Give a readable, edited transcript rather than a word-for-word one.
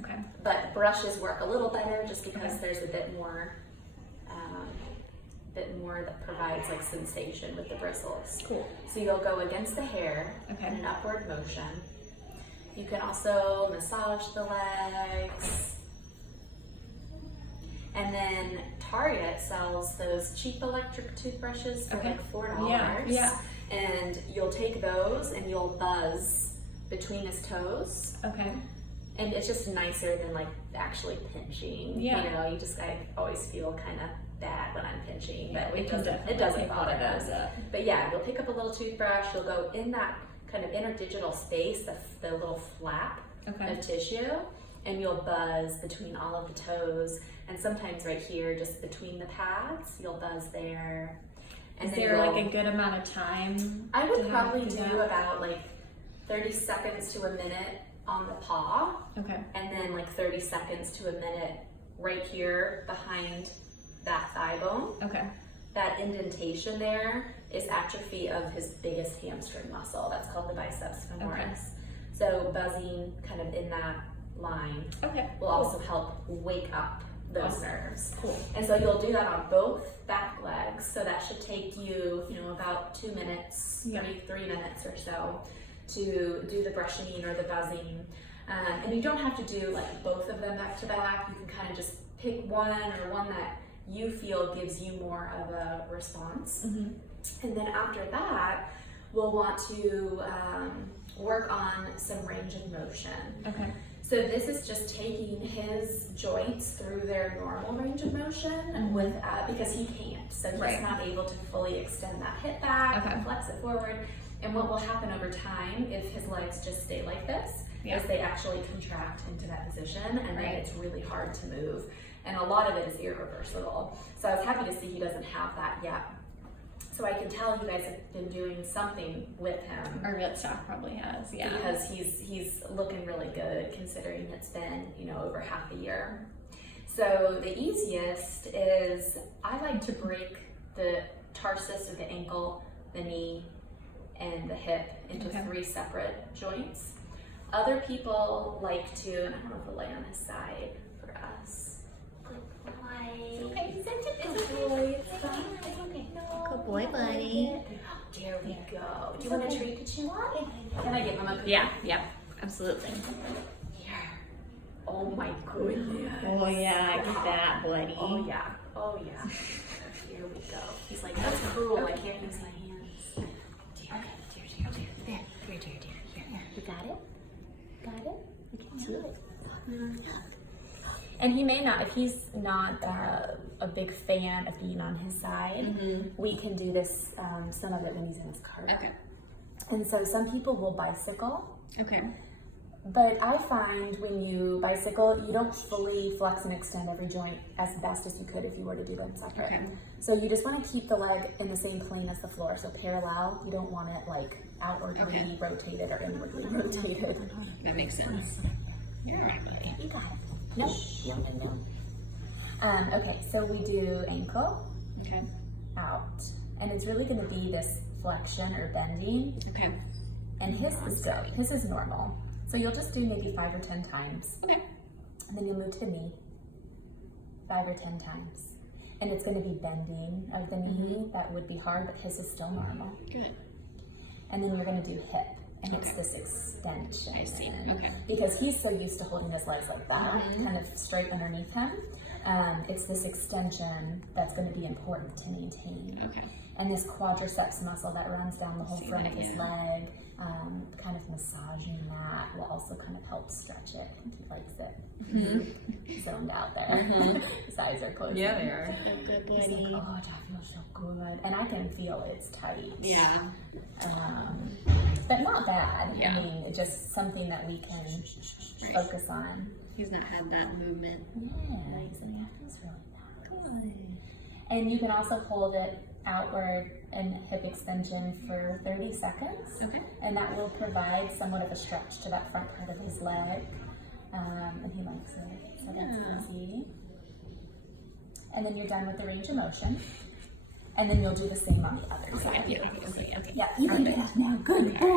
Okay. But brushes work a little better just because there's a bit more that provides like sensation with the bristles. Cool. So you'll go against the hair in an upward motion. You can also massage the legs. And then Target sells those cheap electric toothbrushes for like $4. Yeah. And you'll take those and you'll buzz between his toes. Okay. And it's just nicer than like actually pinching. Yeah. You know, I always feel kind of bad when I'm pinching, but Yeah, it doesn't bother us. us. But yeah, you'll pick up a little toothbrush, you'll go in that kind of interdigital space, the little flap of tissue, and you'll buzz between all of the toes, and sometimes right here, just between the pads, you'll buzz there. And is there like a good amount of time? I would probably do about like 30 seconds to a minute on the paw. Okay. And then like 30 seconds to a minute right here behind that thigh bone. Okay. That indentation there is atrophy of his biggest hamstring muscle. That's called the biceps femoris. Okay. So buzzing kind of in that line will also help wake up those nerves. Cool. And so you'll do that on both back legs. So that should take you, about 2 minutes, 3 minutes or so to do the brushing or the buzzing. And you don't have to do like both of them back to back. You can kind of just pick one or one that you feel gives you more of a response. And then after that, we'll want to work on some range of motion. Okay. So this is just taking his joints through their normal range of motion with because he can't. So he's not able to fully extend that hip back and flex it forward. And what will happen over time if his legs just stay like this is they actually contract into that position, and then it's really hard to move. And a lot of it is irreversible. So I was happy to see he doesn't have that yet. So I can tell you guys have been doing something with him. Our vet staff probably has, because he's looking really good considering it's been, over half a year. So the easiest is I like to break the tarsus of the ankle, the knee, and the hip into 3 separate joints. Other people like to, and I don't know if we'll lay on his side for us. Good boy. It's okay. Good boy, buddy. There we go. Do you want a treat to chew on? Can I give him a cookie? Yeah, absolutely. Here. Oh my goodness. Oh yeah, get that, buddy. Oh yeah. Here we go. He's like, that's cruel. I can't use my hands. Dear. There. Dear. Here. You got it? You can do it. And he may not, if he's not a big fan of being on his side, we can do this, some of it when he's in his cart. Okay. And so some people will bicycle. Okay. But I find when you bicycle, you don't fully flex and extend every joint as best as you could if you were to do them separate. Okay. So you just want to keep the leg in the same plane as the floor, so parallel. You don't want it like outwardly rotated or inwardly rotated. That makes sense. You're all right, buddy. You got it. No. Okay, so we do ankle, out, and it's really going to be this flexion or bending. Okay. And his is good. His is normal. So you'll just do maybe 5 or 10 times. Okay. And then you'll move to the knee 5 or 10 times. And it's going to be bending of the knee. That would be hard, but his is still normal. Good. And then you're going to do hip. And it's this extension. I see. Okay. Because he's so used to holding his legs like that, kind of straight underneath him. It's this extension that's going to be important to maintain. Okay. And this quadriceps muscle that runs down the whole front of his leg, kind of massaging that will also kind of help stretch it. I think he likes it. Zoned out there. His eyes are closed. Yeah, they are. Good He's buddy. like, oh, that feels so good. And I can feel it's tight. Yeah. But not bad. Yeah. I mean, just something that we can focus on. He's not had that movement. Yeah, exactly. It's really not good. And you can also hold it outward and hip extension for 30 seconds. Okay. And that will provide somewhat of a stretch to that front part of his leg. And he likes it. So that's easy. And then you're done with the range of motion. And then you'll do the same on the other side. Okay. Yeah, you can do that now. Good boy.